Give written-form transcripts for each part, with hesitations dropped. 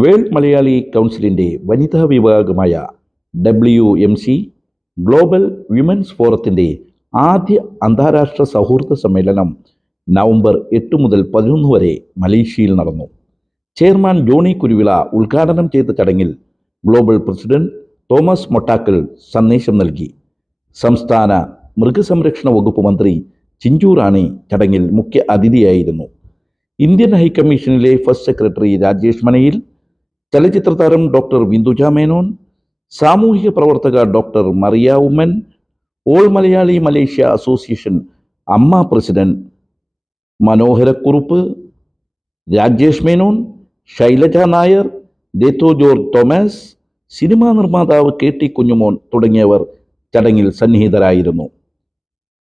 World Malayali കൗൺസിലിൻ്റെ വനിതാ വിഭാഗമായ WMC ഗ്ലോബൽ വിമൻസ് ഫോറത്തിൻ്റെ ആദ്യ അന്താരാഷ്ട്ര സൗഹൃദ സമ്മേളനം നവംബർ 8 മുതൽ 11 വരെ മലേഷ്യയിൽ നടന്നു. ചെയർമാൻ ജോണി കുരുവിള ഉദ്ഘാടനം ചെയ്ത ചടങ്ങിൽ ഗ്ലോബൽ പ്രസിഡന്റ് തോമസ് മൊട്ടാക്കൽ സന്ദേശം നൽകി. സംസ്ഥാന മൃഗസംരക്ഷണ വകുപ്പ് മന്ത്രി ചിഞ്ചു റാണി ചടങ്ങിൽ മുഖ്യ അതിഥിയായിരുന്നു. ഇന്ത്യൻ ഹൈക്കമ്മീഷനിലെ ഫസ്റ്റ് സെക്രട്ടറി രാജേഷ് മനയിൽ, ചലച്ചിത്ര താരം ഡോക്ടർ വിന്ദുജ മേനോൻ, സാമൂഹിക പ്രവർത്തക doctor Mariya Oommen, all Malayali Malaysia association AMMA president Manoharakurup, Rajesh Menon, Shailaja Nair, Dato George Thomas, cinema നിർമ്മാതാവ് KT കുഞ്ഞുമോൻ തുടങ്ങിയവർ ചടങ്ങിൽ സന്നിഹിതരായിരുന്നു.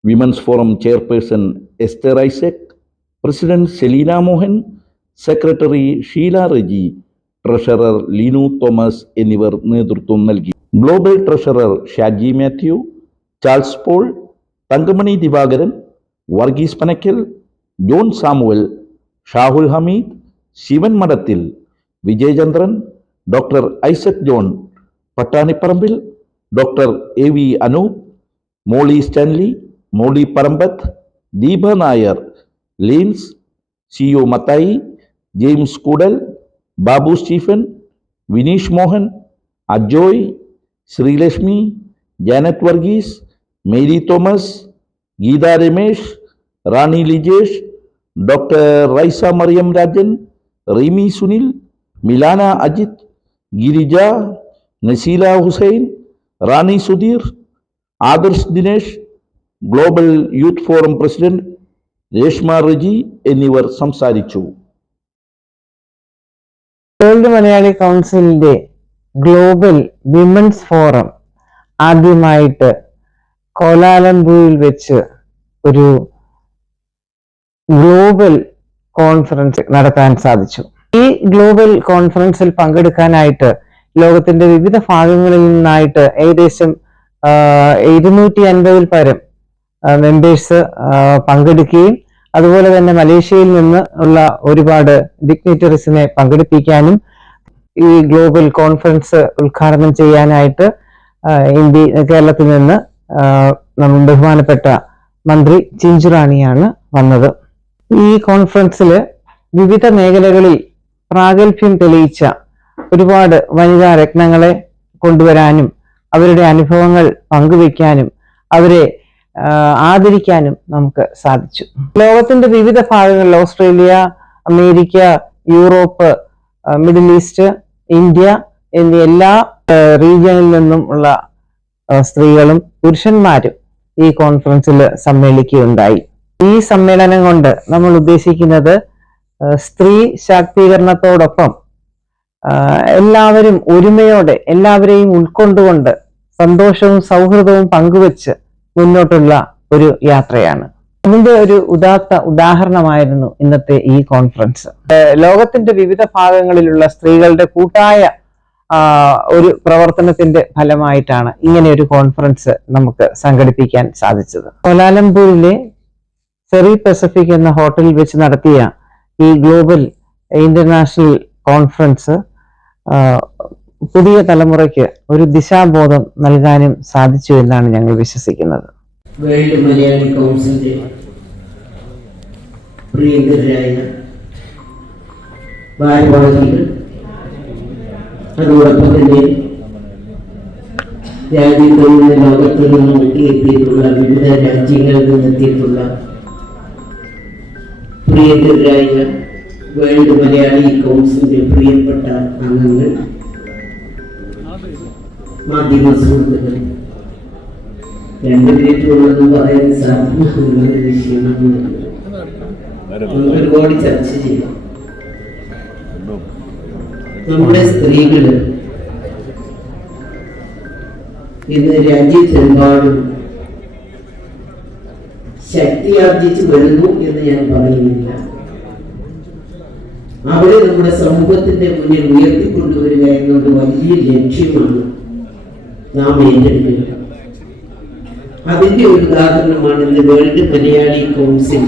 Women's forum chairperson Esther Isaac, president Selina Mohan, secretary Sheela Reji, treasurer Leenu Thomas എന്നിവർ നേതൃത്വം നൽകി. Global treasurer Shaji Mathew, Charles Paul, Thankamani Divakaran, Varghese Panakkal, John Samuel, Shahul Hameed, Sivan Madathil, Vijayachandran, doctor Isaac John Pattanipparambil, doctor AV Anoop, Molly Stanley, Molly Parambath, Deepa Nair, Lins, CO Mathai, James Koodal, Babu Stephen, Vineesh Mohan, Ajoy, Sreelakshmi, Janet Varghese, Mary Thomas, Geetha Ramesh, Rani Lijesh, doctor Raisa Mariyam Rajan, Reemi Sunil, Milana Ajith, Girija, Naseela Hussain, Rani Sudheer, Adarsh Dinesh, global youth forum president Reshma Reji എന്നിവർ സംസാരിച്ചു. World Malayali കൗൺസിലിന്റെ global women's forum ആദ്യമായിട്ട് കോലാലംപൂരിൽ വെച്ച് ഒരു global conference നടത്താൻ സാധിച്ചു. ഈ global കോൺഫറൻസിൽ പങ്കെടുക്കാനായിട്ട് ലോകത്തിന്റെ വിവിധ ഭാഗങ്ങളിൽ നിന്നായിട്ട് ഏകദേശം 250 പരം മെമ്പേഴ്സ് പങ്കെടുക്കുകയും അതുപോലെ തന്നെ മലേഷ്യയിൽ നിന്ന് ഉള്ള ഒരുപാട് ഡിഗ്നിറ്ററീസിനെ പങ്കെടുപ്പിക്കാനും ഈ ഗ്ലോബൽ കോൺഫറൻസ് ഉദ്ഘാടനം ചെയ്യാനായിട്ട് കേരളത്തിൽ നിന്ന് നമ്മുടെ ബഹുമാനപ്പെട്ട മന്ത്രി ചിഞ്ചു റാണിയാണ് വന്നത്. ഈ കോൺഫറൻസിൽ വിവിധ മേഖലകളിൽ പ്രാഗൽഭ്യം തെളിയിച്ച ഒരുപാട് വനിതാ രത്നങ്ങളെ കൊണ്ടുവരാനും അവരുടെ അനുഭവങ്ങൾ പങ്കുവെക്കാനും അവരെ ആദരിക്കാനും നമുക്ക് സാധിച്ചു. ലോകത്തിന്റെ വിവിധ ഭാഗങ്ങളിൽ Australia, America, Europe, middle east, India എന്നീ എല്ലാ റീജിയനിൽ നിന്നും ഉള്ള സ്ത്രീകളും പുരുഷന്മാരും ഈ കോൺഫറൻസിൽ സമ്മേളിക്കുകയുണ്ടായി. ഈ സമ്മേളനം കൊണ്ട് നമ്മൾ ഉദ്ദേശിക്കുന്നത് സ്ത്രീ ശാക്തീകരണത്തോടൊപ്പം എല്ലാവരും ഒരുമയോടെ എല്ലാവരെയും ഉൾക്കൊണ്ടുകൊണ്ട് സന്തോഷവും സൗഹൃദവും പങ്കുവെച്ച് മുന്നോട്ടുള്ള ഒരു യാത്രയാണ്. അതിന്റെ ഒരു ഉദാഹരണമായിരുന്നു ഇന്നത്തെ ഈ കോൺഫറൻസ്. ലോകത്തിന്റെ വിവിധ ഭാഗങ്ങളിലുള്ള സ്ത്രീകളുടെ കൂട്ടായ ഒരു പ്രവർത്തനത്തിന്റെ ഫലമായിട്ടാണ് ഇങ്ങനെ ഒരു കോൺഫറൻസ് നമുക്ക് സംഘടിപ്പിക്കാൻ സാധിച്ചത്. കോലാലംപൂരിലെ സെറി പസഫിക് എന്ന ഹോട്ടലിൽ വെച്ച് നടത്തിയ ഈ ഗ്ലോബൽ ഇന്റർനാഷണൽ കോൺഫറൻസ് പുതിയ തലമുറയ്ക്ക് ഒരു ദിശാബോധം നൽകാനും സാധിച്ചു എന്നാണ് ഞങ്ങൾ വിശ്വസിക്കുന്നത്. വേൾഡ് മലയാളി കൗൺസിലിന്റെ പ്രിയങ്കരായ ഭാരവാഹികൾ, അതോടൊപ്പം തന്നെ രാജ്യത്തിൽ നിന്ന് ലോകത്തിൽ നിന്നും എത്തിയിട്ടുള്ള വിവിധ രാജ്യങ്ങളിൽ നിന്നെത്തിയിട്ടുള്ള പ്രിയങ്കരായ വേൾഡ് മലയാളി കൗൺസിലിന്റെ പ്രിയപ്പെട്ട അംഗങ്ങൾ, മാധ്യമ സുഹൃത്തുക്കൾ, 2 മിനിറ്റ് ഉള്ളതെന്ന് പറയാൻ സാധ്യമായ വിഷയമാണ്. ഒരുപാട് ചർച്ച ചെയ്യാം. നമ്മുടെ സ്ത്രീകള് ഇന്ന് രാജ്യത്തെമ്പാടും ശക്തിയാർജിച്ചു വരുന്നു എന്ന് ഞാൻ പറയുന്നില്ല. അവരെ നമ്മുടെ സമൂഹത്തിന്റെ മുന്നിൽ ഉയർത്തിക്കൊണ്ടുവരിക എന്നൊരു വലിയ ലക്ഷ്യമാണ് നാം ഏറ്റെടുക്കുന്നത്. അതിന്റെ ഒരു ഉദാഹരണമാണ് ഇന്ന് വേൾഡ് മലയാളി കൗൺസിൽ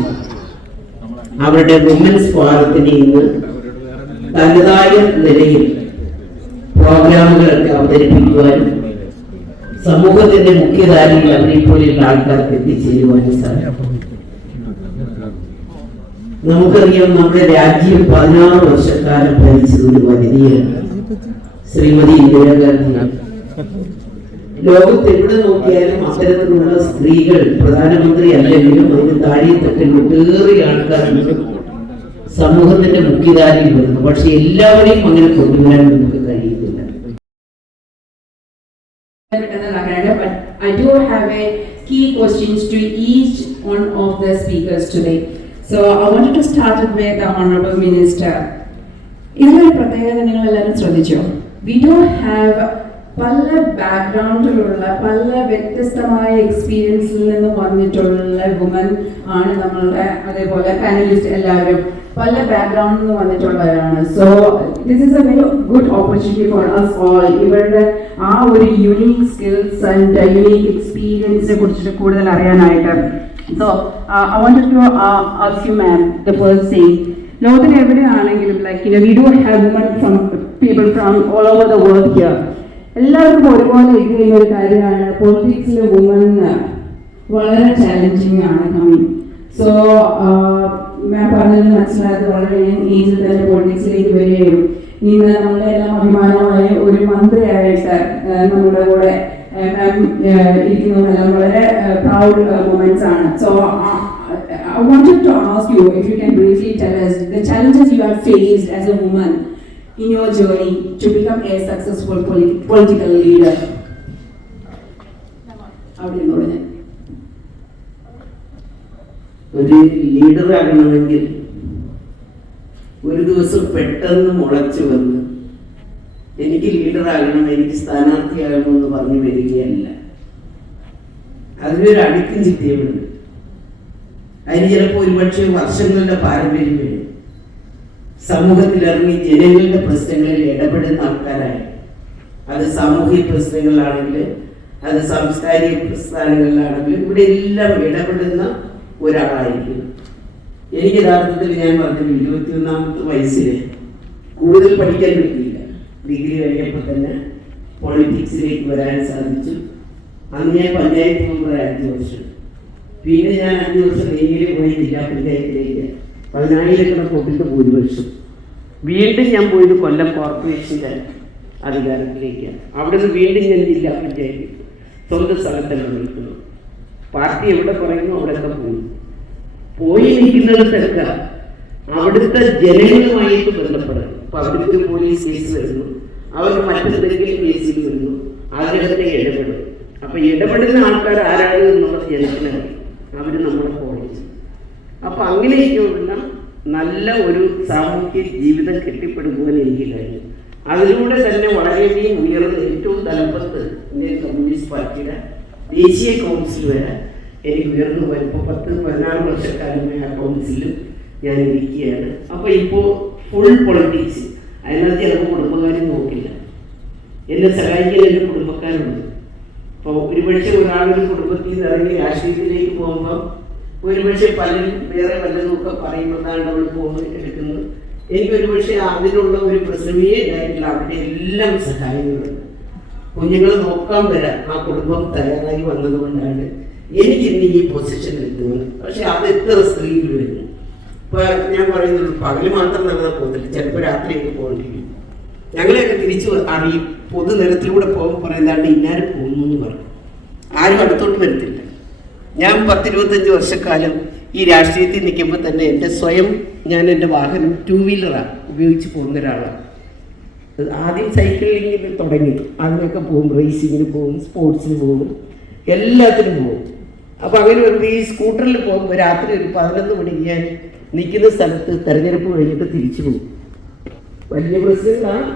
അവരുടെ വിമൻസ് ഫോറത്തിന് ഇന്ന് തനതായ നിലയിൽ പ്രോഗ്രാമുകളൊക്കെ അവതരിപ്പിക്കുവാനും സമൂഹത്തിന്റെ മുഖ്യധാരയിൽ അവരെ പോലെയുള്ള ആൾക്കാർക്ക് എത്തിച്ചേരുവാനും സാധിക്കും. നമുക്കറിയാം, നമ്മുടെ രാജ്യം 16 വർഷക്കാലം ഭരിച്ചത് ഒരു വനിതയാണ്, ശ്രീമതി ഇന്ദിരാഗാന്ധിയാണ്. ലോകത്ത് എവിടെ നോക്കിയാലും അത്തരത്തിലുള്ള സ്ത്രീകൾ പ്രധാനമന്ത്രി അല്ലെങ്കിലും അതിന് താഴെത്തട്ടിൽ ഒട്ടേറെ ആൾക്കാരുണ്ട് സമൂഹത്തിന്റെ മുഖ്യധാരയിൽ വരുന്നു. പക്ഷെ എല്ലാവരെയും അങ്ങനെ കൊണ്ടുവരാൻ നമുക്ക് കഴിയുന്നില്ല. But I do have a key questions to each one of the speakers today. So I wanted to start it with the Honorable Minister. ഇതിലൊരു പ്രത്യേകത നിങ്ങൾ എല്ലാവരും ശ്രദ്ധിച്ചോ? We do have പല ബാക്ക്ഗ്രൗണ്ടിലുള്ള പല വ്യത്യസ്തമായ എക്സ്പീരിയൻസിൽ നിന്ന് വന്നിട്ടുള്ള വുമൻ ആണ് നമ്മളുടെ, അതേപോലെ പാനലിസ്റ്റ് എല്ലാവരും പല ബാക്ക്ഗ്രൗണ്ടിൽ നിന്ന് വന്നിട്ടുള്ളവരാണ്. So this is a very good opportunity for us all. ഇവരുടെ ആ ഒരു യുണീക്ക് സ്കിൽസ് ആൻഡ് യുണീക്ക് എക്സ്പീരിയൻസിനെ കുറിച്ചിട്ട് കൂടുതൽ അറിയാനായിട്ട്. So I wanted to ask you ma'am the first thing, ലോകത്തിൽ എവിടെയാണെങ്കിലും like we do have woman from people from all over the world here. എല്ലാവർക്കും ഒരുപോലെ എഴുതുന്ന ഒരു കാര്യമാണ് പൊളിറ്റിക്സിലെ വുമൻ വളരെ ചാലഞ്ചിങ് ആണ് കമ്മിങ്. സോ മാം പറഞ്ഞത് മനസ്സിലായത് വളരെ ഏജിൽ തന്നെ പൊളിറ്റിക്സിലേക്ക് വരികയും ഇന്ന് നമ്മുടെ എല്ലാം അഭിമാനമായ ഒരു മന്ത്രിയായിട്ട് നമ്മുടെ കൂടെ മാം ഇരിക്കുന്നതെല്ലാം വളരെ പ്രൗഡ് മൊമെന്റ്സ് ആണ്. So I wanted to ask you if you can briefly tell us the challenges you have faced as a woman in your journey to become a successful political leader. ഒരു leader ആകണമെങ്കിൽ ഒരു ദിവസം പെട്ടെന്ന് മുളച്ചു വന്ന് എനിക്ക് leader ആകണം, എനിക്ക് സ്ഥാനാർത്ഥിയാകണമെന്ന് പറഞ്ഞു വരികയല്ല. അതിനൊരു അടുക്കും ചിട്ടയുമുണ്ട്. അതിന് ചിലപ്പോൾ ഒരുപക്ഷെ വർഷങ്ങളുടെ പാരമ്പര്യം വേണം. സമൂഹത്തിലിറങ്ങി ജനങ്ങളുടെ പ്രശ്നങ്ങളിൽ ഇടപെടുന്ന ആൾക്കാരായി, അത് സാമൂഹിക പ്രശ്നങ്ങളിലാണെങ്കിലും അത് സാംസ്കാരിക പ്രസ്ഥാനങ്ങളിലാണെങ്കിലും ഇവിടെ എല്ലാം ഇടപെടുന്ന ഒരാളായിരിക്കും. എനിക്ക് യഥാർത്ഥത്തിൽ ഞാൻ പറഞ്ഞത് 21-ാമത്തെ വയസ്സിൽ കൂടുതൽ പഠിക്കാൻ പറ്റിയില്ല. ഡിഗ്രി കഴിഞ്ഞപ്പോൾ തന്നെ പൊളിറ്റിക്സിലേക്ക് വരാൻ സാധിച്ചു. അന്ന് ഞാൻ പഞ്ചായത്ത് മെമ്പർ 5 വർഷം, പിന്നെ ഞാൻ 5 വർഷം ഡൽഹിയിൽ പോയി ജില്ലാ പഞ്ചായത്തിലേക്ക് 10,000 വോട്ടിന്റെ ഭൂരിപക്ഷം. വീണ്ടും ഞാൻ പോയത് കൊല്ലം കോർപ്പറേഷൻ്റെ അധികാരത്തിലേക്കാണ്. അവിടെ നിന്ന് വീണ്ടും ഞാൻ ജില്ലാ പഞ്ചായത്തിൽ സ്വന്തം സ്ഥലത്തല്ല നിൽക്കുന്നു. പാർട്ടി എവിടെ പറയുന്നു അവിടെയൊക്കെ പോയി നിൽക്കുന്നത് തിരക്കാം. അവിടുത്തെ ജനങ്ങളുമായിട്ട് ബന്ധപ്പെടും. അപ്പൊ അവർക്ക് പോലീസ് കേസ് വരുന്നു, അവർക്ക് മറ്റെന്തെങ്കിലും കേസിൽ വരുന്നു, അതിനകത്തെ ഇടപെടും. അപ്പൊ ഇടപെടുന്ന ആൾക്കാർ ആരാണ് എന്നുള്ളത് ജനത്തിനറിയാം, അവർ നമ്മളെ ഫോളോ ചെയ്യും. അപ്പൊ അങ്ങനെയൊക്കെയുള്ള നല്ല ഒരു സാമൂഹ്യ ജീവിതം കെട്ടിപ്പടുക്കുവാൻ എനിക്ക് കഴിഞ്ഞു. അതിലൂടെ തന്നെ വളരെയധികം ഉയർന്ന ഏറ്റവും തലപ്പത്ത് ഇന്ത്യൻ കമ്മ്യൂണിസ്റ്റ് പാർട്ടിയുടെ ദേശീയ കൗൺസിൽ വരെ എനിക്ക് ഉയർന്നു വരുമ്പോൾ 10-14 വർഷക്കാലമായി ആ കൗൺസിലും ഞാൻ ഇരിക്കുകയാണ്. അപ്പോൾ ഇപ്പോൾ ഫുൾ പൊളിറ്റിക്സ്, അതിനകത്ത് ചിലപ്പോൾ കുടുംബക്കാരും നോക്കില്ല. എന്നെ സഹായിക്കാൻ എൻ്റെ കുടുംബക്കാരുണ്ട്. അപ്പോൾ ഒരുപക്ഷെ ഒരാളൊരു കുടുംബത്തിൽ നിന്ന് ഇറങ്ങി രാഷ്ട്രീയത്തിലേക്ക് പോകുമ്പോൾ ഒരുപക്ഷെ പലരും വേറെ വല്ലതുമൊക്കെ പറയുമ്പോഴാണ് അവൾ പോകുന്നത് എടുക്കുന്നത്. എനിക്കൊരു പക്ഷേ അതിനുള്ള ഒരു പ്രശ്നമേ ഉണ്ടായിട്ടില്ല. അവിടെ എല്ലാം സഹായങ്ങളുണ്ട്. കുഞ്ഞുങ്ങൾ നോക്കാൻ വരാം ആ കുടുംബം തയ്യാറായി വന്നതുകൊണ്ടാണ് എനിക്കിന്ന് ഈ പൊസിഷൻ എത്തുന്നത്. പക്ഷെ അത് എത്ര സ്ത്രീകൾ വരുന്നു. ഇപ്പൊ ഞാൻ പറയുന്നുള്ളൂ, പകല് മാത്രം നടന്നാൽ പോകത്തില്ല, ചിലപ്പോൾ രാത്രിയൊക്കെ പോകേണ്ടിരിക്കും. ഞങ്ങളെയൊക്കെ തിരിച്ചു അറിയും. പൊതുനിരത്തിലൂടെ പോകുമ്പോൾ പറയുന്നതാണ്ട് ഇന്നാരും പോകുന്നു എന്ന് പറയും. ആരും അടുത്തോട്ട് വരത്തില്ല. ഞാൻ 10-25 വർഷക്കാലം ഈ രാഷ്ട്രീയത്തിൽ നിൽക്കുമ്പോൾ തന്നെ ഞാൻ എൻ്റെ വാഹനം 2 വീലറാണ് ഉപയോഗിച്ച് പോകുന്ന ഒരാളാണ്. ആദ്യം സൈക്ലിങ്ങിൽ തുടങ്ങി, അതിനൊക്കെ പോകും, റേസിങ്ങിന് പോകും, സ്പോർട്സിന് പോകും, എല്ലാത്തിനും പോകും. അപ്പോൾ അങ്ങനെ വരുമ്പോൾ ഈ സ്കൂട്ടറിൽ പോകുമ്പോൾ രാത്രി ഒരു 11 മണിക്ക് ഞാൻ നിൽക്കുന്ന സ്ഥലത്ത് തെരഞ്ഞെടുപ്പ് കഴിഞ്ഞിട്ട് തിരിച്ചു പോകും. വലിയ പ്രശ്നങ്ങളാണ്.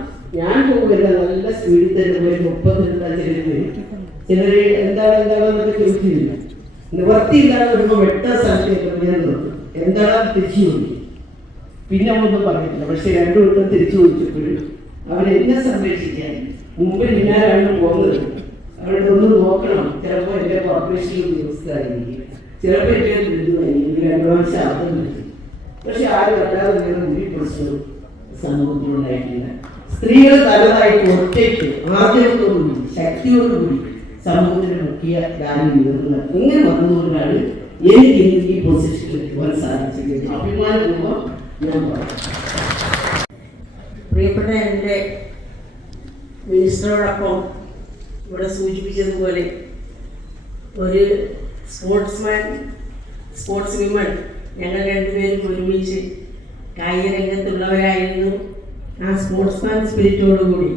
ഞാൻ പോകുന്നില്ല, നല്ല സ്പീഡിൽ തന്നെ പോയി 30 ചിലർ എന്താണെന്നൊക്കെ ചോദിച്ചില്ല. നിവർത്തിയില്ലാതെ വരുമ്പോൾ വെട്ട സ്ഥലത്തേക്ക് ഞാൻ നിർത്തും. എന്താണ് തിരിച്ചു ചോദിക്കും. പിന്നെ ഒന്നും പറഞ്ഞിട്ടില്ല. പക്ഷെ 2 വട്ടം തിരിച്ചു ചോദിച്ചപ്പോഴും അവരെന്നെ സംരക്ഷിക്കാൻ മുമ്പിൽ ഇന്നാരാണ് പോകുന്നത്. അവരുടെ ഒന്ന് നോക്കണം. ചിലപ്പോൾ എൻ്റെ കോർപ്പറേഷനിൽ ഉദ്യോഗസ്ഥരായിരിക്കും, ചിലപ്പോൾ എൻ്റെ ബന്ധുവായിരിക്കും, 2 പ്രാവശ്യം അർത്ഥം കിട്ടും. പക്ഷെ ആരും അല്ലാതെ വേറെ ഒരു പ്രശ്നവും സമൂഹത്തിലുണ്ടായിട്ടില്ല. സ്ത്രീകൾ തലതായിട്ട് ഒറ്റയ്ക്ക് ആർജവത്തോടുകൂടി ശക്തിയോടുകൂടി സമൂഹത്തിന്റെ മുഖ്യ ധാരണ ഉയർന്നത് ഇങ്ങനെ വന്നതുകൊണ്ടാണ് എനിക്ക് ഈ പൊസിഷനിൽ എത്തുവാൻ സാധിച്ചത്. അഭിമാനപൂർവ്വം ഞാൻ പറഞ്ഞു. പ്രിയപ്പെട്ട എൻ്റെ മിനിസ്റ്ററോടൊപ്പം ഇവിടെ സൂചിപ്പിച്ചതുപോലെ ഒരു സ്പോർട്സ് വിമൺ ഞങ്ങൾ രണ്ടുപേരും ഒരുമിച്ച് കായിക രംഗത്തുള്ളവരായിരുന്നു. ആ സ്പോർട്സ്മാൻ സ്പിരിറ്റോടുകൂടി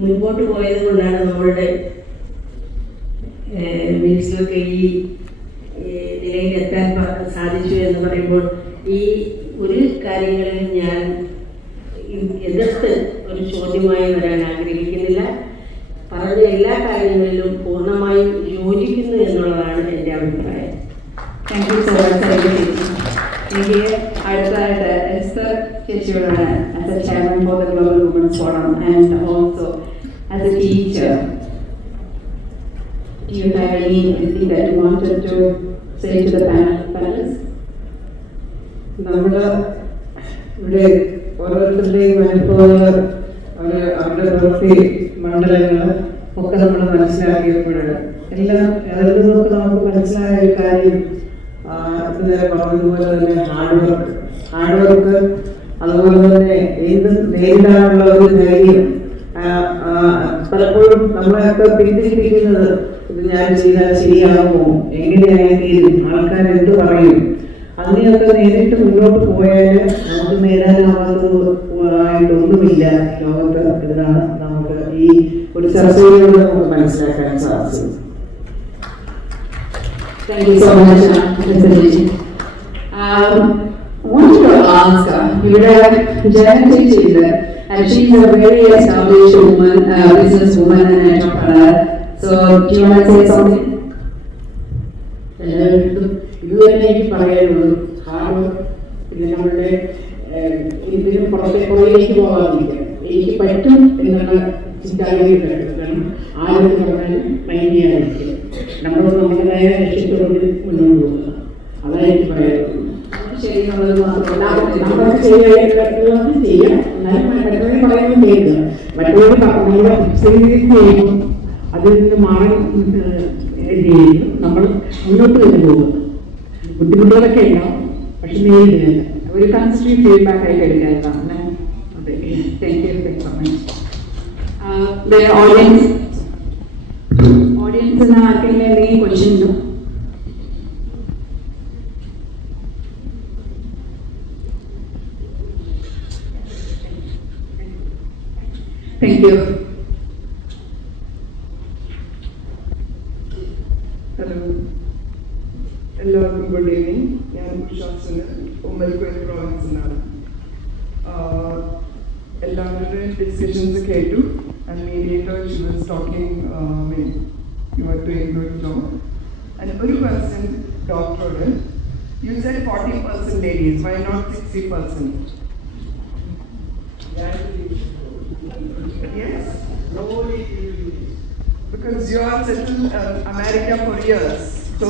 മുൻപോട്ട് പോയത് കൊണ്ടാണ് നമ്മളുടെ മിനിസ്റ്റർക്ക് ഈ നിലയിലെത്താൻ സാധിച്ചു എന്ന് പറയുമ്പോൾ ഈ ഒരു കാര്യങ്ങളിൽ ഞാൻ എതിർത്ത് ഒരു ചോദ്യമായി വരാൻ ആഗ്രഹിക്കുന്നില്ല. പറഞ്ഞ എല്ലാ കാര്യങ്ങളിലും പൂർണ്ണമായും യോജിക്കുന്നു എന്നുള്ളതാണ് എൻ്റെ അഭിപ്രായം. Thank you so much. എനിക്ക് അടുത്തതായിട്ട് എസ്തർ ചേച്ചിയോടാണ് as a chairman for the global women's forum and also as a teacher. Do you have anything that you wanted to say to the panelists? നമ്മുടെ ഇവിടെ ഓരോരുത്തരുടെയും അനുഭവങ്ങൾ അവരുടെ പ്രവൃത്തി മണ്ഡലങ്ങൾ ഒക്കെ നമ്മൾ മനസ്സിലാക്കിയപ്പോഴാണ് എല്ലാം അതിൽ നിന്നൊക്കെ നമുക്ക് മനസ്സിലായ ഒരു കാര്യം ഇന്നലെ പറഞ്ഞതുപോലെ തന്നെ ഹാർഡ് വർക്ക് അതുപോലെ തന്നെ എന്ത് നേരിടാനുള്ള ഒരു ധൈര്യം. പലപ്പോഴും നമ്മളെയൊക്കെ പിന്തിരിപ്പിക്കുന്നത് ഇത് ഞാൻ ചെയ്താൽ ശരിയാകുമോ, എങ്ങനെയായി തീരും, ആൾക്കാർ എന്ത് പറയും, അതിനെയൊക്കെ നേരിട്ട് മുന്നോട്ട് പോയാൽ നമുക്ക് നേടാനാവാത്തതായിട്ടൊന്നുമില്ല ലോകത്ത്. ഇതിനാണ് നമുക്ക് ഈ ഒരു ചർച്ചയിലൂടെ നമുക്ക് മനസ്സിലാക്കാൻ സാധിച്ചത്. Thank you so much, Mr. Ji. I wanted to ask, Jayanti Chidar, and she is a very established woman, businesswoman and entrepreneur. So, do you want to say something? എനിക്ക് പറയാനുള്ളൂ ഹാർഡ് വർക്ക്. പിന്നെ നമ്മളുടെ ഇതിന് പുറത്തേക്ക് പോകാതിരിക്കുക. എനിക്ക് പറ്റും എന്നുള്ള ചിന്താഗതി കാരണം ആരോഗ്യം പറഞ്ഞാൽ മൈൻഡിയായിരിക്കും. നമ്മൾ നമ്മുടേതായ ലക്ഷ്യത്തോട് മുന്നോട്ട് പോകുക. അതാണ് എനിക്ക് പറയാനുള്ളൂ. ശരി എന്നുള്ളത് മാത്രമല്ല, നമ്മൾ ചെയ്യാം. എന്നാലും മറ്റുള്ളവർ പറയുന്നത് ചെയ്യുക. മറ്റുള്ളവർ നമ്മളെ ചെയ്യുമ്പോൾ അതിൽ നിന്ന് മാറി ചെയ്യും. നമ്മൾ മുന്നോട്ട് തന്നെ പോകുക. ബുദ്ധിമുട്ടുകളൊക്കെ ഉണ്ടാവും, പക്ഷെ നേരിടുന്നില്ല. ഒരു കൺസ്ട്രക്റ്റീവ് ഫീഡ്ബാക്ക് ആയിട്ട് എടുക്കാനാണ്. അതെ, താങ്ക് യു സോ മച്ച്. ഓഡിയൻസിന് ആർക്കെങ്കിലും എന്തെങ്കിലും ക്വസ്റ്റ്യൻ ഉണ്ടോ? Thank you. ഹലോ, എല്ലാവർക്കും ഗുഡ് ഈവനിങ്. ഞാൻ ഉഷാസിന് ഉമ്മൽക്കോയിൽ പ്രോവിൻസിൽ നിന്നാണ്. എല്ലാവരുടെയും ഡിസ്കഷൻസ് കേട്ടു. And mediator she was talking you are doing good job. And ഒരു ക്വസ്റ്റ്യൻ ഡോക്ടറോട്, you said 40% ladies, why not 60%? Yes. Because you are settled America for years, so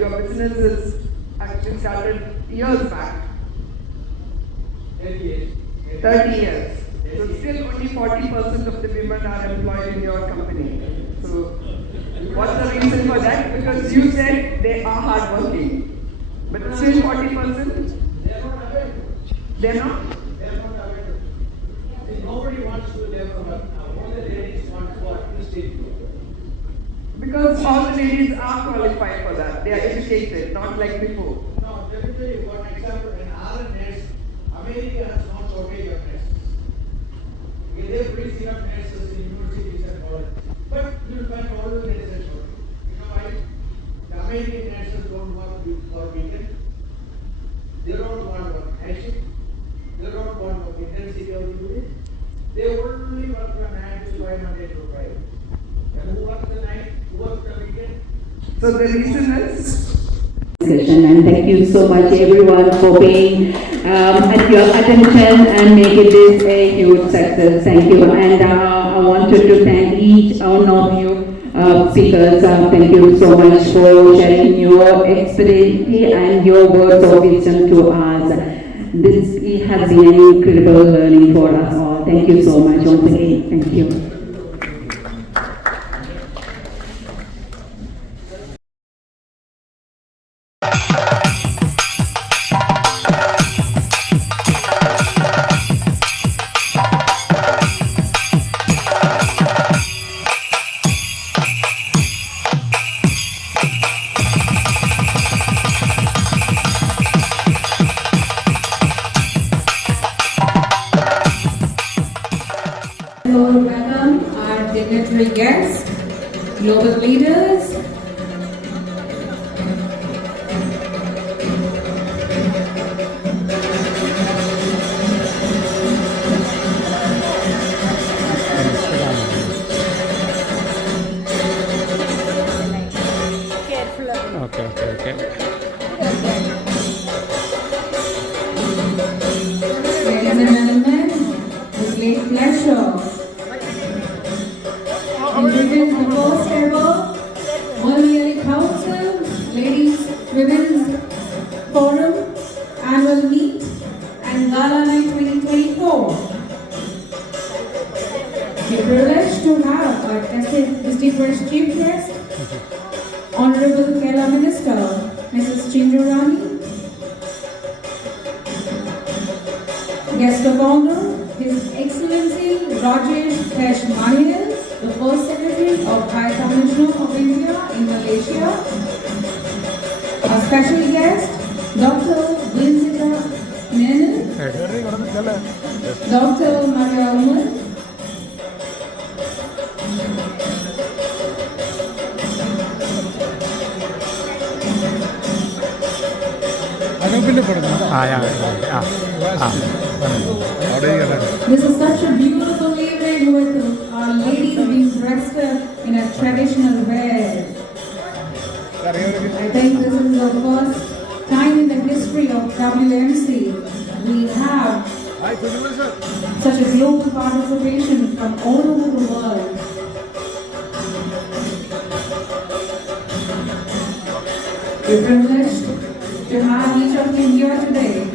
your business is actually started years back. 30 years. So still only 40% of the women are employed in your company. So what's the reason for that? Because you said they are hardworking, but still 40%. They're not available. They're not. Nobody wants to labor work now. All the ladies want to work in the state. Because all the ladies are qualified for that. They are educated, not like before. No, let me tell you one example. In RNS, America has no shortage of nurses. They produce enough nurses in universities and colleges. But you will find all the nurses shortage. You know why? The American nurses don't work for weekend. They don't want to work night shift. They don't want to work intensity of duty. They only work from 9 to 5, Monday to Friday. And who works the night, who works the weekend? So the reason is. And thank you so much everyone for paying at your attention and making this a huge success. Thank you. And I wanted to thank each one of you speakers. Thank you so much for sharing your expertise and your words of wisdom to us. This has been an incredible learning for us all. Thank you so much once again. Thank you. So welcome our dignitary guests, global leaders. Okay. Ladies and gentlemen, with great pleasure, introduce the first ever World Yearly Council Ladies Women's Forum Annual Meet and Gala Night 2024. We're privileged to have our distinguished chief guest, Honorable Kerala Minister, Mrs. Chinjurani. Guest of honor, His Excellency Rajesh Kesh Mahil, the First Secretary of High Commissioner of India in Malaysia. Our special guest, Dr. Vincita Menon, Dr. Maria Umar, this is such a beautiful evening with our ladies being dressed up in a traditional wear. I think this is the first time in the history of WMC we have such a global participation from all over the world. We're privileged to have each of you here today.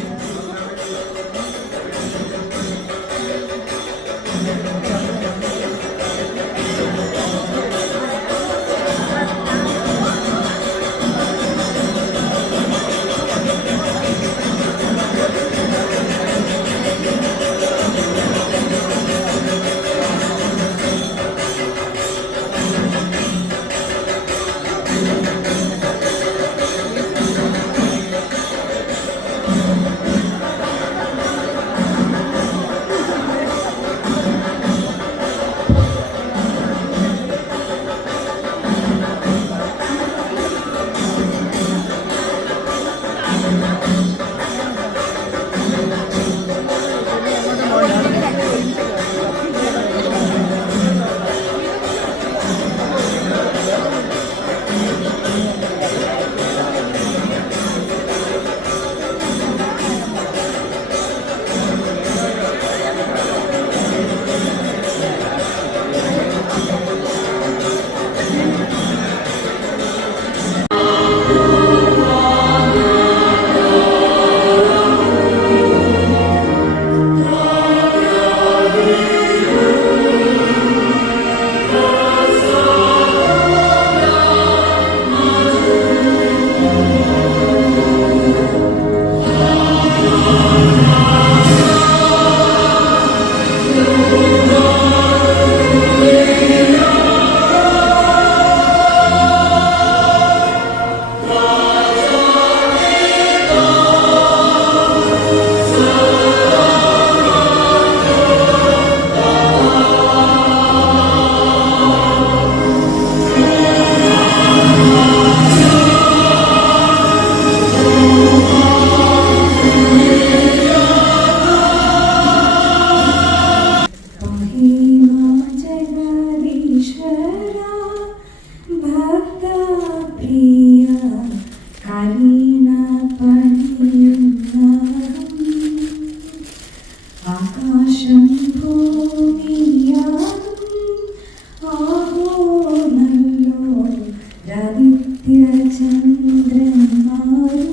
ചന്ദ്രന്മാരും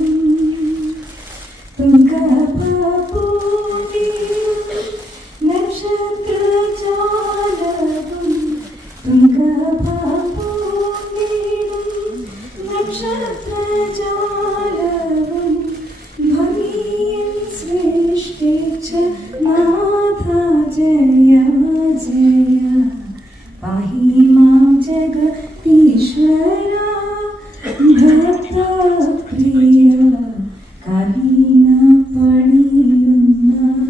തുങ്കഭ പ്രിയ കലീന പണിയുന്നാളും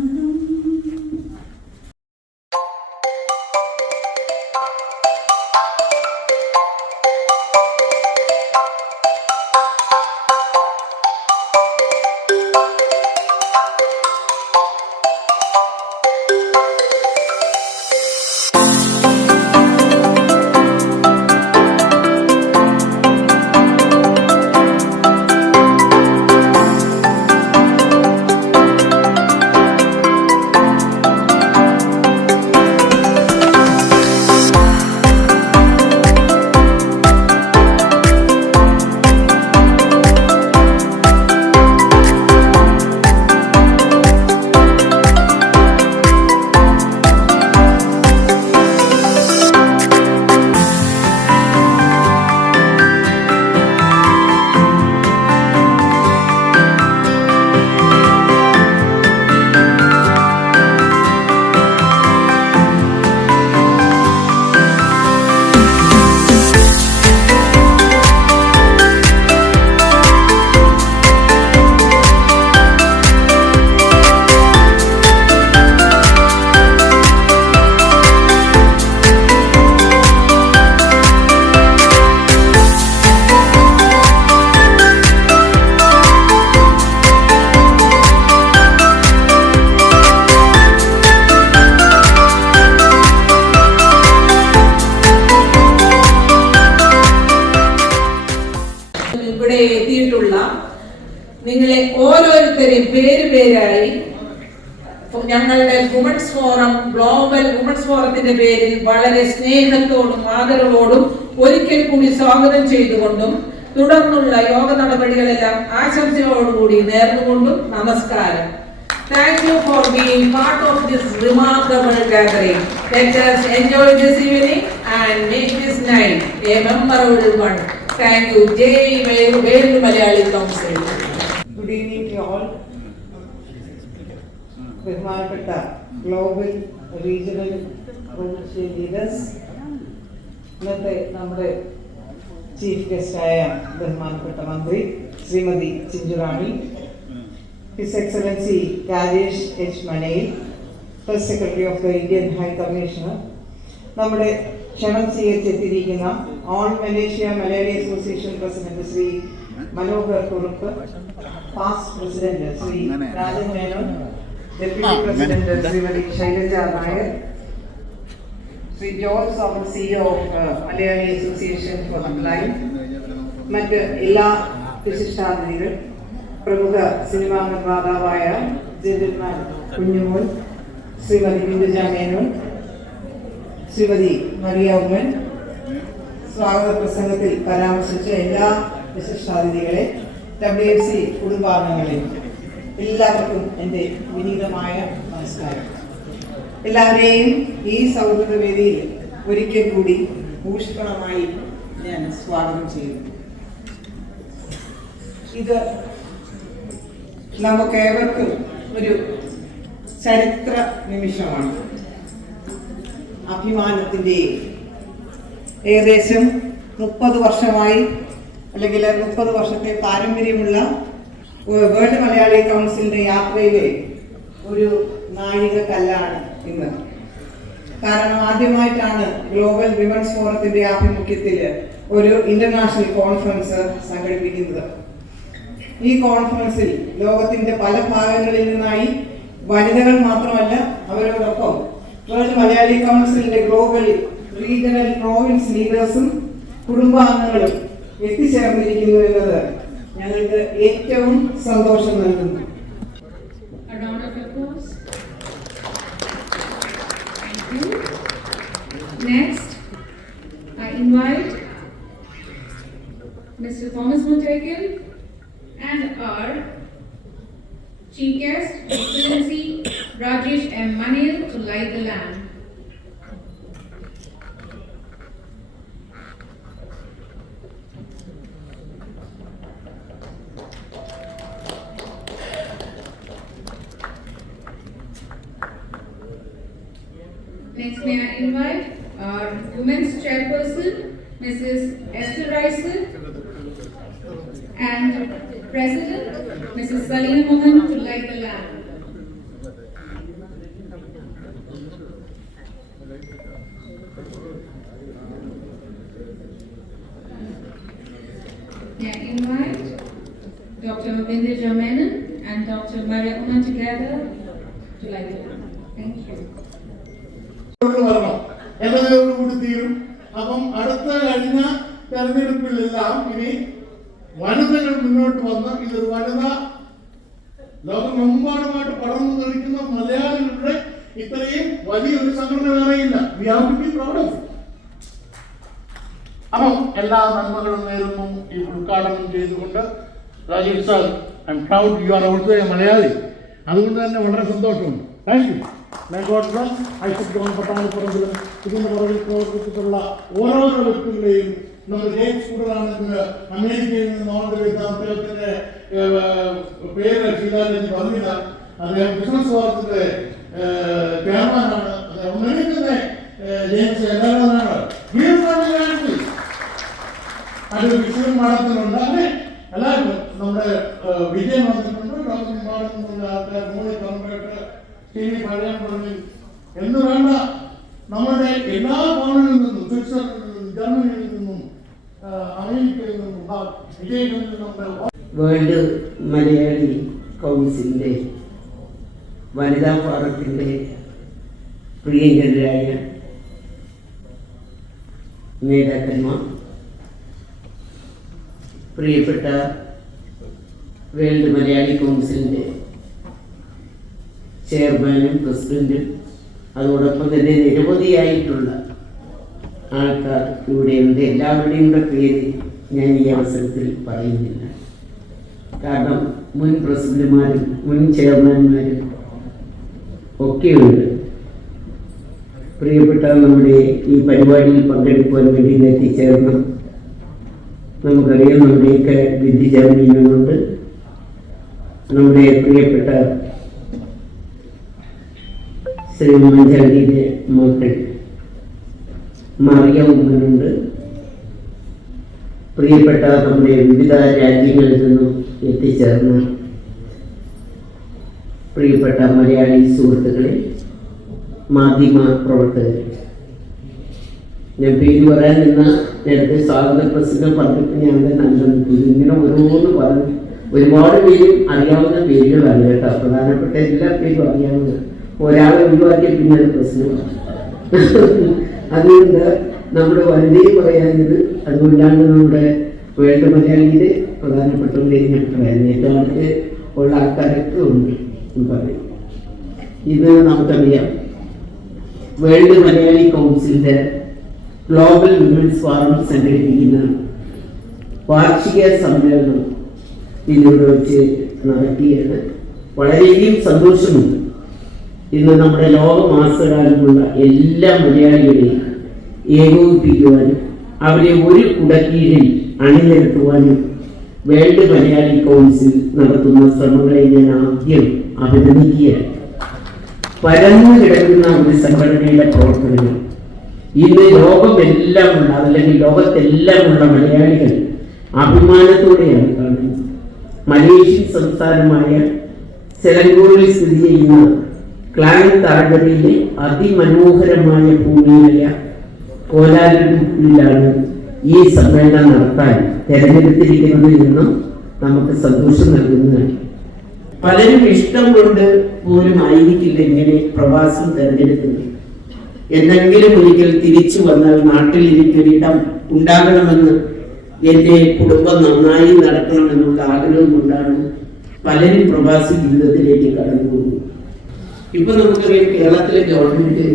ഇവിടെ എത്തിയിട്ടുള്ള നിങ്ങളെ ഓരോരുത്തരെയും പേരായി ഞങ്ങളുടെ women's forum global women's ഫോറത്തിന്റെ പേരിൽ വളരെ സ്നേഹത്തോടും ആദരവോടും ഒരിക്കൽ കൂടി സ്വാഗതം ചെയ്തുകൊണ്ടും തുടർന്നുള്ള യോഗ നടപടികളെല്ലാം ആശംസയോടുകൂടി നേർന്നുകൊണ്ടും നമസ്കാരം. Thank you for being part of this remarkable gathering. Let us enjoy this evening and make this night a memorable one. Thank you. Jai Velu Malayali Council. Good evening to all. ബഹുമാനപ്പെട്ട global regional provincial leaders, ഇന്നത്തെ നമ്മുടെ chief ഗസ്റ്റായ ബഹുമാനപ്പെട്ട മന്ത്രി Shrimati Chinju Rani, his excellency Rajesh H Manayil, press secretary of the Indian high commissioner, നമ്മുടെ ക്ഷണം സ്വീകരിച്ചെത്തിയിരിക്കുന്ന all Malaysia Malayali association president Shri Manohar Kurup, past president Shri Rajan Menon, deputy president Shrimati Shailaja Nair, Shri George Soman, CEO of Malayali association for life, മറ്റ് എല്ലാ വിശിഷ്ടാതിഥികൾ, പ്രമുഖ സിനിമാ നിർമ്മാതാവായ ജെന്റിൽമാൻ കുഞ്ഞുമോൻ, ശ്രീമതി ബിന്ദുജ മേനോൻ, ശ്രീമതി മറിയ ഉമ്മൻ, സ്വാഗത പ്രസംഗത്തിൽ പരാമർശിച്ച എല്ലാ വിശിഷ്ടാതിഥികളെ, WFC കുടുംബാംഗങ്ങളെ, എല്ലാവർക്കും എൻ്റെ വിനീതമായ നമസ്കാരം. എല്ലാവരെയും ഈ സൗഹൃദ വേദിയിൽ ഒരിക്കൽ കൂടി ഊഷ്മളമായി ഞാൻ സ്വാഗതം ചെയ്യുന്നു. ഇത് നമുക്കേവർക്കും ഒരു ചരിത്ര നിമിഷമാണ്. അഭിമാനത്തിൻ്റെയും ഏകദേശം 30 വർഷമായി അല്ലെങ്കിൽ 30 വർഷത്തെ പാരമ്പര്യമുള്ള വേൾഡ് മലയാളി കൗൺസിലിന്റെ യാത്രയിലെ ഒരു നാഴികക്കല്ലാണ് ഇന്ന്. കാരണം ആദ്യമായിട്ടാണ് ഗ്ലോബൽ വിമൻസ് ഫോറത്തിന്റെ ആഭിമുഖ്യത്തിൽ ഒരു ഇന്റർനാഷണൽ കോൺഫറൻസ് സംഘടിപ്പിക്കുന്നത്. ഈ കോൺഫറൻസിൽ ലോകത്തിന്റെ പല ഭാഗങ്ങളിൽ നിന്നായി വനിതകൾ മാത്രമല്ല, അവരോടൊപ്പം വേൾഡ് മലയാളി കൗൺസിലിന്റെ ഗ്ലോബൽ റീജിയണൽ പ്രോവിൻസ് ലീഡേഴ്സും കുടുംബാംഗങ്ങളും എത്തിച്ചേർന്നിരിക്കുന്നു എന്നത് ഞങ്ങൾക്ക് ഏറ്റവും സന്തോഷം നൽകുന്നു. A round of applause. Thank you. Next, I invite Mr. Thomas Montekel and our Chief Guest, Excellency Rajesh M. Manil, to light the lamp. Next, may I invite our Women's Chairperson, Mrs. Esther Rice, and President, Mrs. Salina Mohan, to light the lamp. May I invite Dr. Vindhya Menon and Dr. Maria Uma together to light the lamp. Thank you. എന്നതോടുകൂടി തീരും. അപ്പം അടുത്ത കഴിഞ്ഞ തെരഞ്ഞെടുപ്പിലെല്ലാം ഇനി വനിതകൾ മുന്നോട്ട് വന്ന് ഇതൊരു വനിത ലോകമെമ്പാടുമായിട്ട് പടർന്നു കളിക്കുന്ന മലയാളികളുടെ ഇത്രയും വലിയൊരു സംഘടന വേറെയില്ല. We have to be proud of it. അപ്പം എല്ലാ നന്മകളും നേരുന്നു ഈ ഉദ്ഘാടനം ചെയ്തുകൊണ്ട്. Rajeev sir, I am proud you are also a Malayali. അതുകൊണ്ട് തന്നെ വളരെ സന്തോഷമുണ്ട്. Thank you. പട്ടാളിപ്പുറത്തിലും ഇതിന്റെ പുറകിൽ പ്രവർത്തിച്ചിട്ടുള്ള ഓരോരോ വ്യക്തികളെയും നമ്മുടെ ജെയിംസ് കൂടുതലാണെങ്കിൽ അമേരിക്കയിൽ നിന്ന് അദ്ദേഹത്തിന്റെ പേര് ഷീലാജി പറഞ്ഞില്ല. അദ്ദേഹം ബിസിനസ് വാർത്തയുടെ ചെയർമാനാണ്. അദ്ദേഹം അമേരിക്കന്റെ ജെയിംസ് എല്ലാവരാണ്. അതൊരു വിഷയം മാഡത്തിനുണ്ട്. അങ്ങനെ എല്ലാവരും നമ്മുടെ വിജയം വന്നിട്ടുണ്ട്. ഡോക്ടർ മാഡത്തിനുള്ള ആൾക്കാർ മൂളി പറമ്പേട്ട് ടി വി പറയാൻ പറഞ്ഞു എന്ന് വേണ്ട. നമ്മുടെ എല്ലാ കോണുകളിൽ നിന്നും, സ്വിറ്റ്സർലൻഡിൽ നിന്നും, ജർമ്മനിയിൽ നിന്നും, അമേരിക്കയിൽ നിന്നും, വിജയങ്ങളിൽ നിന്നും വേൾഡ് മലയാളി കൗൺസിലിൻ്റെ വനിതാ ഫോറത്തിൻ്റെ പ്രിയങ്കരായ നേതാക്കന്മാർ, പ്രിയപ്പെട്ട വേൾഡ് മലയാളി കൗൺസിലിൻ്റെ ചെയർമാനും പ്രസിഡന്റും അതോടൊപ്പം തന്നെ നിരവധിയായിട്ടുള്ള ആൾക്കാർ ഇവിടെയുണ്ട്. എല്ലാവരുടെയും കൂടെ പേര് ഞാൻ ഈ അവസരത്തിൽ പറയുന്നില്ല. കാരണം മുൻ പ്രസിഡന്റുമാരും മുൻ ചെയർമാൻമാരും ഒക്കെയുണ്ട്. പ്രിയപ്പെട്ട നമ്മുടെ ഈ പരിപാടിയിൽ പങ്കെടുക്കുവാൻ വേണ്ടി എത്തിച്ചേർന്ന് നമുക്കറിയാം നമ്മുടെയൊക്കെ വിദ്യജാമീനുണ്ട്. നമ്മുടെ പ്രിയപ്പെട്ട ശ്രീ ഉമ്മൻചാണ്ടിയുടെ മക്കൾ മറിയ ഉമ്മനുണ്ട്. പ്രിയപ്പെട്ട നമ്മുടെ വിവിധ രാജ്യങ്ങളിൽ നിന്നും എത്തിച്ചേർന്ന പ്രിയപ്പെട്ട മലയാളി സുഹൃത്തുക്കളെ, മാധ്യമ പ്രവർത്തകർ, ഞാൻ പേര് പറയാൻ നിന്ന നേരത്തെ സ്വാഗത പ്രസിദ്ധം പറഞ്ഞപ്പോൾ ഞാൻ തന്നെ അന്തം ഇങ്ങനെ ഓരോന്ന് പറഞ്ഞു. ഒരുപാട് പേരും അറിയാവുന്ന പേരുകളാണ് കേട്ടോ. പ്രധാനപ്പെട്ട എല്ലാ പേരും അറിയാവുന്ന ഒരാളെ ഒഴിവാക്കിയ പിന്നെ ഒരു പ്രശ്നമാണ്. അതുകൊണ്ട് നമ്മുടെ വനിതയും പറയാഞ്ഞത് അതുകൊണ്ടാണ് നമ്മുടെ വേൾഡ് മലയാളിയുടെ പ്രധാനപ്പെട്ടവരെയും ഞാൻ പറയാൻ ഏറ്റവും ഉള്ള ആൾക്കാരൊക്കെ ഉണ്ട് പറയും. ഇത് നമുക്കറിയാം, വേൾഡ് മലയാളി കൗൺസിലിൻ്റെ ഗ്ലോബൽ വിമൻസ് ഫോറം സംഘടിപ്പിക്കുന്ന വാർഷിക സമ്മേളനം ഇതിലൂടെ വെച്ച് നടത്തിയത് വളരെയധികം സന്തോഷമുണ്ട്. ഇന്ന് നമ്മുടെ ലോകമാസകാലമുള്ള എല്ലാ മലയാളികളെയും ഏകോപിപ്പിക്കുവാനും അവരെ ഒരു കുടക്കീഴിൽ അണിനിരത്തുവാനും വേൾഡ് മലയാളി കൗൺസിൽ നടത്തുന്ന ശ്രമങ്ങളെ ഞാൻ ആദ്യം അഭിനന്ദിക്കുകയാണ്. പരന്നു കിടക്കുന്ന ഒരു സംഘടനയുടെ പ്രവർത്തനങ്ങൾ ഇന്ന് ലോകമെല്ലാമുള്ള അല്ലെങ്കിൽ ലോകത്തെല്ലാമുള്ള മലയാളികൾ അഭിമാനത്തോടെയാണ് കാണുന്നത്. മലേഷ്യൻ സംസ്ഥാനമായ സെലങ്കോറിൽ സ്ഥിതി ചെയ്യുന്ന ക്ലാങ് താഴ്വരയിലെ അതിമനോഹരമായ ഭൂമിയായ കോലാലംപൂരിലാണ് ഈ സമ്മേളനം നടത്താൻ തെരഞ്ഞെടുത്തിരിക്കുന്നത് എന്നും നമുക്ക് സന്തോഷം നൽകുന്നതാണ്. പലരും ഇഷ്ടം കൊണ്ട് പോലും ആയിരിക്കില്ല ഇങ്ങനെ പ്രവാസം തെരഞ്ഞെടുക്കുന്നത്. എന്തെങ്കിലും ഒരിക്കൽ തിരിച്ചു വന്നാൽ നാട്ടിൽ എനിക്കൊരിടം ഉണ്ടാകണമെന്ന്, എൻ്റെ കുടുംബം നന്നായി നടക്കണമെന്നുള്ള ആഗ്രഹം കൊണ്ടാണ് പലരും പ്രവാസി ജീവിതത്തിലേക്ക് കടന്നു പോകുന്നത്. ഇപ്പൊ നമുക്കറിയാം, കേരളത്തിലെ ഗവൺമെന്റ്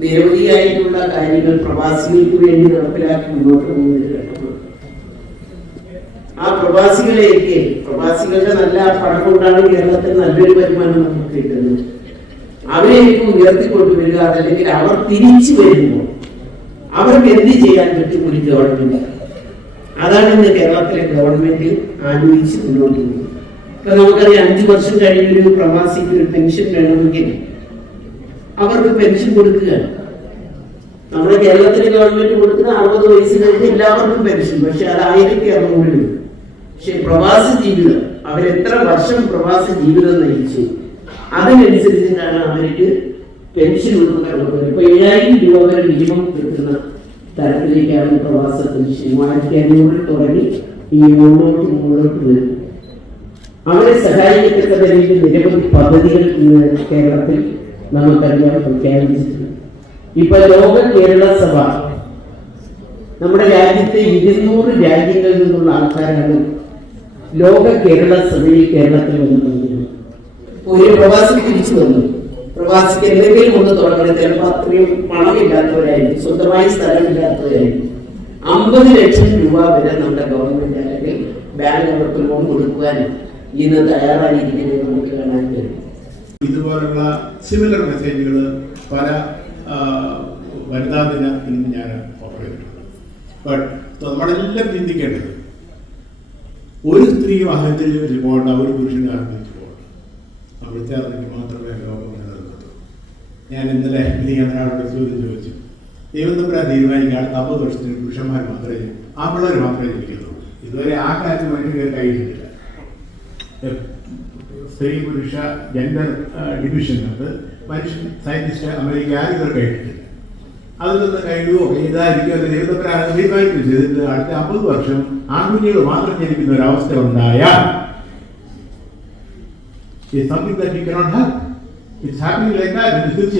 നിരവധിയായിട്ടുള്ള കാര്യങ്ങൾ പ്രവാസികൾക്ക് വേണ്ടി നടപ്പിലാക്കി മുന്നോട്ട് പോകുന്നതിന് ഘട്ടമാണ്. ആ പ്രവാസികളുടെ നല്ല പണം കൊണ്ടാണ് കേരളത്തിൽ നല്ലൊരു വരുമാനം നമുക്ക് കിട്ടുന്നത്. അവരെയൊക്കെ ഉയർത്തിക്കൊണ്ടുവരിക, അതല്ലെങ്കിൽ അവർ തിരിച്ചു വരുമ്പോൾ അവർക്ക് എന്ത് ചെയ്യാൻ പറ്റും ഒരു ഗവൺമെന്റ്, അതാണ് ഇന്ന് കേരളത്തിലെ ഗവൺമെന്റ് ആലോചിച്ച് മുന്നോട്ട് പോകുന്നത്. ഇപ്പൊ നമുക്കറിയാം, 5 വർഷം കഴിഞ്ഞൊരു പ്രവാസിക്ക് ഒരു പെൻഷൻ വേണമെങ്കിൽ അവർക്ക് പെൻഷൻ കൊടുക്കുകയാണ്. നമ്മുടെ കേരളത്തിലെ ഗവൺമെന്റ് കൊടുക്കുന്ന 60 വയസ്സ് കഴിഞ്ഞ് എല്ലാവർക്കും പെൻഷൻ, പക്ഷെ അത് 1600 രൂപ. പക്ഷെ പ്രവാസി ജീവിതം, അവരെത്ര വർഷം പ്രവാസി ജീവിതം നയിച്ചു, അതിനനുസരിച്ചിട്ടാണ് അവർക്ക് പെൻഷൻ കൊടുക്കുന്നത്. ഇപ്പൊ 7,000 രൂപ വരെ മിനിമം കിട്ടുന്ന തരത്തിലേക്കാണ് പ്രവാസ പെൻഷൻ. 1500 തുടങ്ങി ഈ മുന്നോട്ട് വരും. അവരെ സഹായിക്കത്തക്ക നിലയിൽ നിരവധി പദ്ധതികൾ ഇന്ന് കേരളത്തിൽ നമുക്കറിയാൻ പ്രഖ്യാപിച്ചിട്ടുണ്ട്. ഇപ്പൊ ലോക കേരള സഭ, നമ്മുടെ രാജ്യത്തെ 200 രാജ്യങ്ങളിൽ നിന്നുള്ള ആൾക്കാരാണ് ലോക കേരള സഭയിൽ കേരളത്തിൽ വന്നിട്ടുള്ളത്. ഒരു പ്രവാസി തിരിച്ചു വന്നു. പ്രവാസിക്ക് എന്തെങ്കിലും ഒന്ന് തുടങ്ങണം. ചിലപ്പോൾ അത്രയും പണമില്ലാത്തവരായിരിക്കും, സ്വന്തമായി സ്ഥലമില്ലാത്തവരായിരിക്കും. 50 ലക്ഷം രൂപ വരെ നമ്മുടെ ഗവൺമെന്റ് അല്ലെങ്കിൽ ബാങ്ക് അവർക്ക് ലോൺ കൊടുക്കുവാൻ ഇന്ന് തയ്യാറായിരിക്കുന്നത് നമുക്ക് കാണാൻ കഴിയും. ഇതുപോലുള്ള സിമിലർ മെസ്സേജുകൾ പല വനിതാ ദിനത്തിൽ ഞാൻ ഓഫർ ചെയ്തിട്ടുണ്ട്. ബട്ട് നമ്മളെല്ലാം ചിന്തിക്കേണ്ടത്, ഒരു സ്ത്രീ ആത്മഹത്യയിൽ പോകേണ്ട, ഒരു പുരുഷന് ആത്മഹത്യ പോകേണ്ട. അവിടുത്തെ അതിന് മാത്രമേ ലോകം നിലനിർത്തൂ. ഞാൻ ഇന്നലെ ഒരാളുടെ ചോദ്യം ചോദിച്ചു, ദൈവം തമ്പുരാൻ തീരുമാനിക്കാൻ 50 വർഷത്തിന് പുരുഷന്മാർ മാത്രമേ, ആമ്പിള്ളേർ മാത്രമേ ജീവിക്കുന്നുള്ളൂ. ഇതുവരെ ആ കാര്യം മനുഷ്യർ കഴിയുന്നില്ല. സ്ത്രീ പുരുഷ ജെൻഡർ ഡിവിഷനകത്ത് മനുഷ്യൻ സയന്റിസ്റ്റ് അമേരിക്ക ആരും ഇവർ കഴിച്ചിട്ടില്ല. അതിൽ നിന്ന് കഴിയുമോ ഇതായിരിക്കും അല്ലെ ദൈവത്തപ്പരാണ് തീരുമാനിച്ചത്. അടുത്ത 50 വർഷം ആൺകുഞ്ഞുകൾ മാത്രം ജനിക്കുന്ന ഒരവസ്ഥ ഉണ്ടായാൽ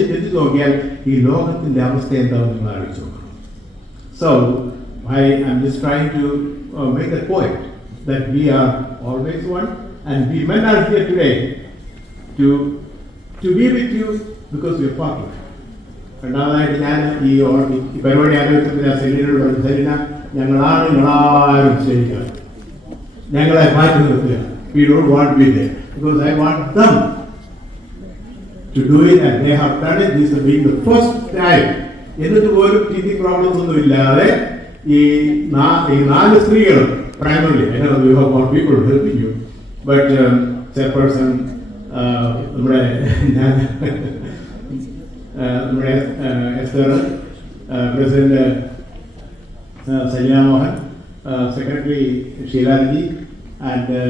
ചിന്തിച്ചു നോക്കിയാൽ ഈ ലോകത്തിന്റെ അവസ്ഥ എന്താണെന്ന് നിങ്ങൾ ആലോചിച്ച് നോക്കണം. So I am just trying to make a point that we are always one, and we men are here today to be with you because we are part of it. രണ്ടാമതായിട്ട് ഞാൻ ഈ പരിപാടി ആലോചിച്ചപ്പോൾ ഞാൻ സെലീനോട് പറഞ്ഞു, സെലീന, ഞങ്ങളാരും സ്നേഹിക്കുക, ഞങ്ങളെ മാറ്റി നിർത്തുക. We don't want to be there because I want them to do it, and they have done it. This is being the first time. എന്നിട്ട് പോലും ടീച്ചിങ് പ്രോബ്ലംസ് ഒന്നും ഇല്ലാതെ ഈ 4 സ്ത്രീകളും primarily, I know you have more people helping you, but chairperson, നമ്മുടെ Esther, president Saleena Mohan, secretary Sheela ji and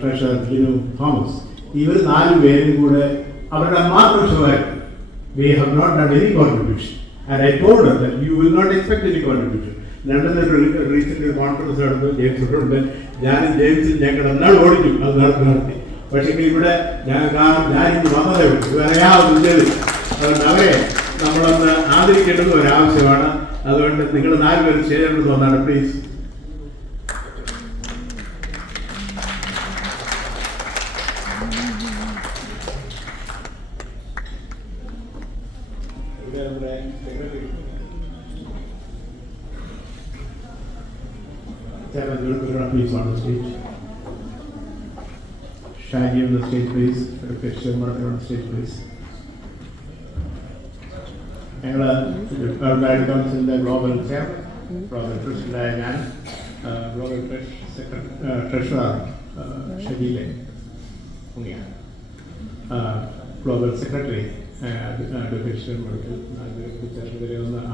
treasurer Jinu Thomas, ഇവർ 4 പേരും കൂടെ അവരുടെ മാത്രം ഷോയായിരുന്നു. They have not done any contribution, and I told her that you will not expect any contribution. ലണ്ടനിൽ recent conference നടന്നു, ജെയിംസിലുണ്ട്. ഞാനും ജെയിംസിൽ ഞങ്ങൾ എന്നാൾ ഓടിച്ചു, അത് നടത്തി. പക്ഷേ ഇവിടെ ഞാനിത് വന്നതേ ഉള്ളൂ, അറിയാവുന്നത്. അതുകൊണ്ട് അവരെ നമ്മളൊന്ന് ആദരിക്കേണ്ടത് ഒരാവശ്യമാണ്. അതുകൊണ്ട് നിങ്ങൾ 4 പേര് ചെയ്യേണ്ടത് ഒന്നാണ്. Please. Please on the stage. Shaggy on the stage, please. Christian Martin on the stage, please. Married Council Global Chair, Brother Christian Diane, Global Treasurer Shaggy Global Secretary Christian Martin.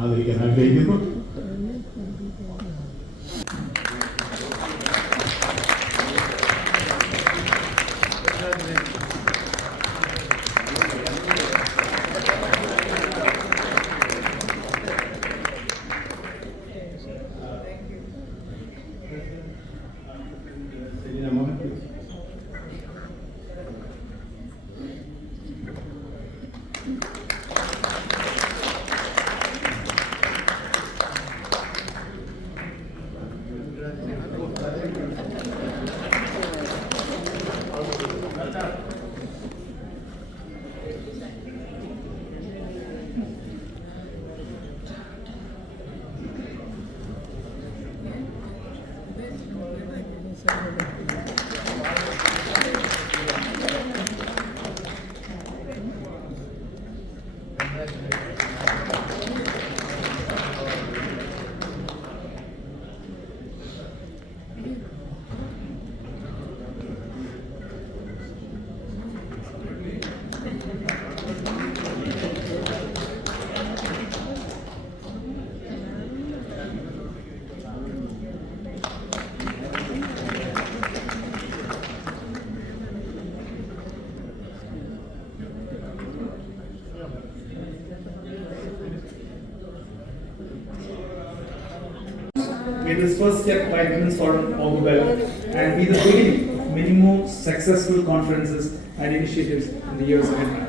ആദരിക്കാൻ ആഗ്രഹിക്കുന്നു. made this first step by Women's Forum augur well and be the beginning of many more successful conferences and initiatives in the years ahead.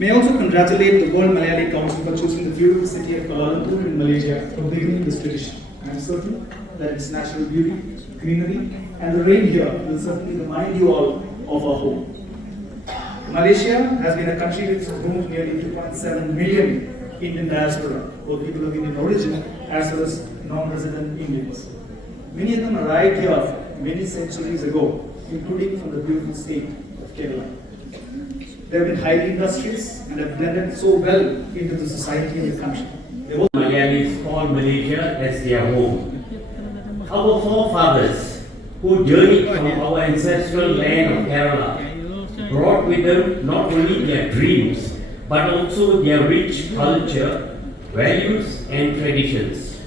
May I also congratulate the World Malayali Council for choosing the beautiful city of Kuala Lumpur in Malaysia for beginning this tradition. I am certain that its natural beauty, greenery, and the rain here will certainly remind you all of our home. Malaysia has been a country which has home nearly 2.7 million Indian diaspora, both people of Indian origin as well as non-resident Indians. Many of them arrived here many centuries ago, including from the beautiful state of Kerala. They have been highly industrious and have blended so well into the society and the country. Malayalis call Malaysia as their home. Our forefathers, who journeyed from our ancestral land of Kerala, brought with them not only their dreams, but also their rich culture, values and traditions.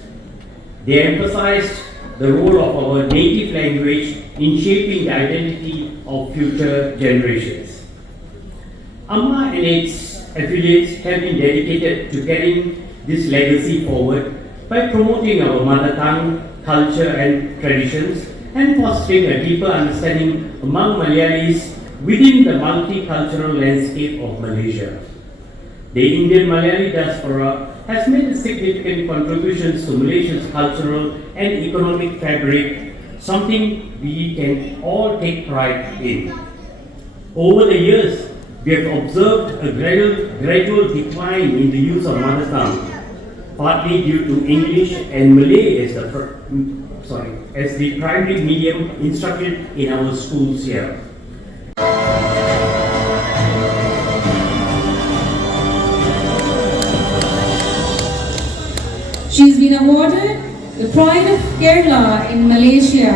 They emphasized the role of our native language in shaping the identity of future generations. Amma and its affiliates have been dedicated to carrying this legacy forward by promoting our mother tongue, culture and traditions and fostering a deeper understanding among Malayalis within the multicultural landscape of Malaysia. The Indian Malayali diaspora has made significant contributions to Malaysia's cultural and economic fabric, something we can all take pride in. Over the years, we have observed a gradual decline in the use of mother tongue, partly due to English and Malay as the primary medium instructed in our schools here. She's been awarded the Pride of Kerala in Malaysia.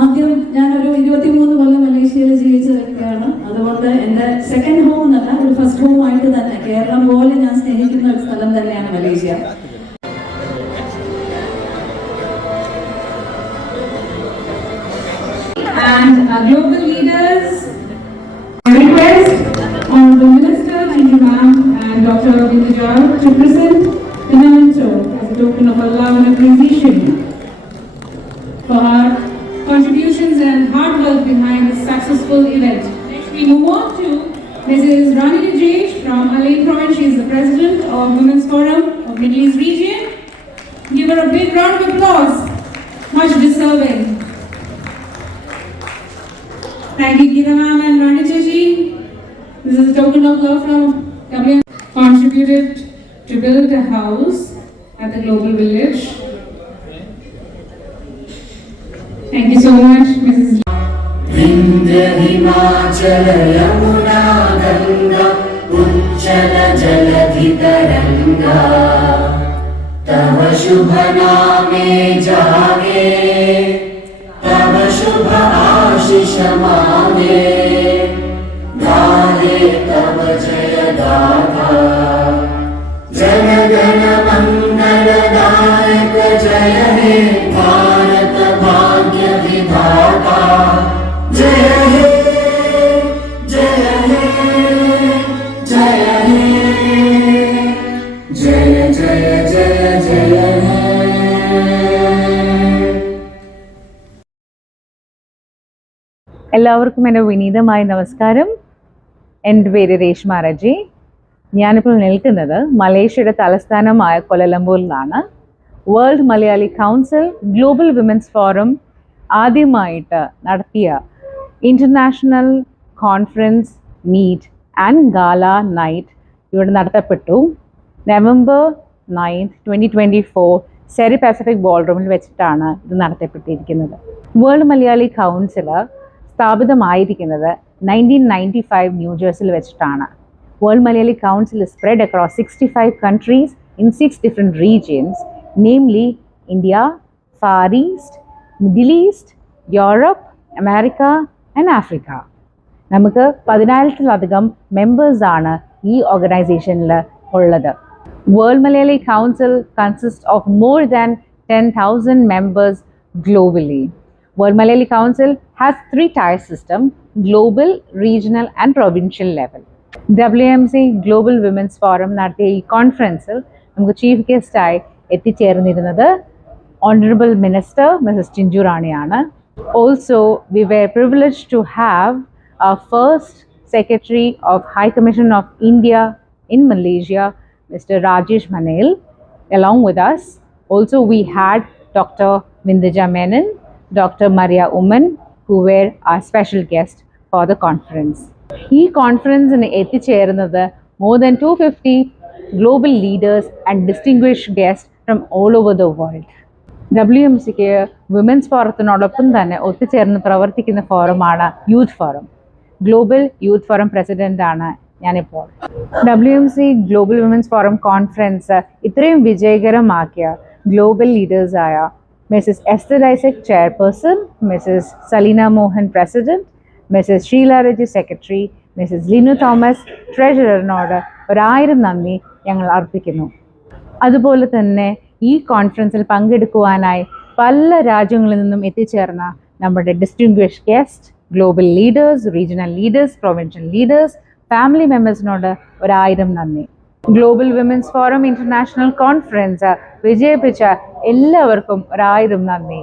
ആദ്യം ഞാനൊരു 23 കൊല്ലം മലേഷ്യയിൽ ജീവിച്ച വ്യക്തിയാണ്. അതുകൊണ്ട് എൻ്റെ second home എന്നല്ല, ഒരു first home ആയിട്ട് തന്നെ കേരളം പോലെ ഞാൻ സ്നേഹിക്കുന്ന ഒരു സ്ഥലം തന്നെയാണ് Malaysia. And our global leaders, I request Honorable Minister, thank you ma'am, and Dr. Bindu to present the memento as a token of our love and appreciation for her contributions and hard work behind this successful event. Next we move on to Mrs. Rani Rajesh from Alay Province. She is the President of Women's Forum of Middle East Region. Give her a big round of applause, much deserving. Thank you Geeta ma'am and Rani Chachi. This is a token of love from WM. Contributed to build a house at the Global Village. Thank you so much, Mrs. Vindhya Himachala Yamuna Ganga Uchala Jaladhi Taranga Tava Shubha Name Jage Tava Shubha Ashisha Mage Gare Tava Jaya Gata Jana Gana Mangala Dayaka Jaya He Bharata Bhagya Vidhata Jaya He Jaya He Jaya He Jaya Jaya Jaya Jaya He. എല്ലാവർക്കും എൻ്റെ വിനീതമായ നമസ്കാരം. എൻ്റെ പേര് രേഷ്മ റജി. ഞാനിപ്പോൾ നിൽക്കുന്നത് മലേഷ്യയുടെ തലസ്ഥാനമായ കൊലലംപൂരിലാണ്. World Malayali council global women's forum ആദ്യമായിട്ട് നടത്തിയ international conference meet and gala night ഇവിടെ നടത്തപ്പെട്ടു. November 9th, 2024 സെറി പസഫിക് ബോൾറൂമിൽ വെച്ചിട്ടാണ് ഇത് നടത്തപ്പെട്ടിരിക്കുന്നത്. വേൾഡ് മലയാളി കൗൺസിൽ സ്ഥാപിതമായിരിക്കുന്നത് 1995 ന്യൂജേഴ്സിയിൽ വെച്ചിട്ടാണ്. World Malayali Council is spread across 65 countries in 6 different regions, namely India, Far East, Middle East, Europe, America and Africa. നമുക്ക് 10,000-ലധികം മെമ്പേഴ്സാണ് ഈ ഓർഗനൈസേഷനിൽ ഉള്ളത്. World Malayali Council consists of more than 10,000 members globally. World Malayali Council has 3-tier system: global, regional and provincial level. WMC global women's forum നടത്തിയ ഈ കോൺഫറൻസിൽ നമുക്ക് chief ഗസ്റ്റായി എത്തിച്ചേർന്നിരുന്നത് Honorable Minister Mrs. Chinju Raniയാണ്. Also, we were privileged to have our first Secretary of High Commission of India in Malaysia, Mr. Rajesh Manel, along with us. Also, we had Dr. Vindija Menon, Dr. Maria Uman, who were our special guests for the conference. ഈ കോൺഫറൻസിന് എത്തിച്ചേർന്നത് more than 250 global leaders and distinguished guests from all over the world. WMCക്ക് women's ഫോറത്തിനോടൊപ്പം തന്നെ ഒത്തുചേർന്ന് പ്രവർത്തിക്കുന്ന ഫോറമാണ് youth forum. Global youth forum പ്രസിഡൻ്റാണ് ഞാനിപ്പോൾ. WMC global women's forum conference ഇത്രയും വിജയകരമാക്കിയ ഗ്ലോബൽ ലീഡേഴ്സായ Mrs Esther Isaac chairperson, Mrs Saleena Mohan president, Mrs Sheela Reji secretary, Mrs Linu Thomas ട്രഷററിനോട് 1000 നന്ദി ഞങ്ങൾ അർപ്പിക്കുന്നു. അതുപോലെ തന്നെ ഈ കോൺഫറൻസിൽ പങ്കെടുക്കുവാനായി പല രാജ്യങ്ങളിൽ നിന്നും എത്തിച്ചേർന്ന നമ്മുടെ distinguished guest, global leaders, regional leaders, provincial leaders, family മെമ്പേഴ്സിനോട് 1000 നന്ദി. Global women's forum international conference വിജയിപ്പിച്ച എല്ലാവർക്കും 1000 നന്ദി.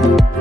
Jaya